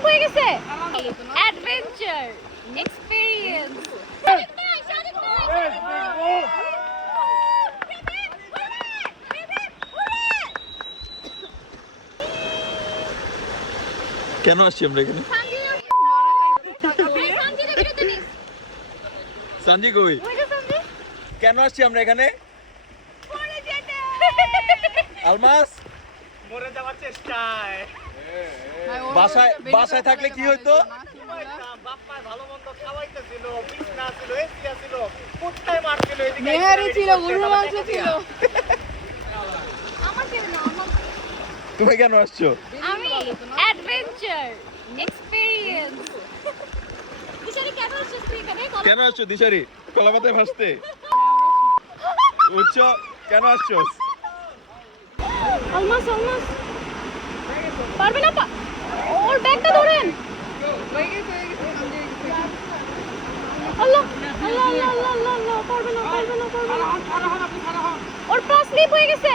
Slip হয়ে গেছে। Adventure experience. কেন আসছি আমরা এখানে? সানজি কই? কেন আসছি আমরা এখানে? আলমাস মরে যাওয়ার চেষ্টায়। বাসায় থাকলে কি হইতো? বাপ্পায় ভালো মন্দ খাওয়াইতেছিল, বিছনা ছিল, এসি ছিল, কুত্তায় মারছিল, এদিকে নেহারি ছিল, গরুর মাংস ছিল। তুমি কেন আসছো? আমি অ্যাডভেঞ্চার এক্সপেরিয়েন্স। দিশারি কেন আসছিস তুই এখানে? কেন আসছো দিশারি? কলাপাতায় ভাসতে উচ্চ কেন আসছো? আলমাস পারবে না, ওর ব্যাগটা ধরেন। আল্লাহ আল্লাহ আল্লাহ আল্লাহ আল্লাহ, পারবে না। ওর পা স্লিপ হয়ে গেছে।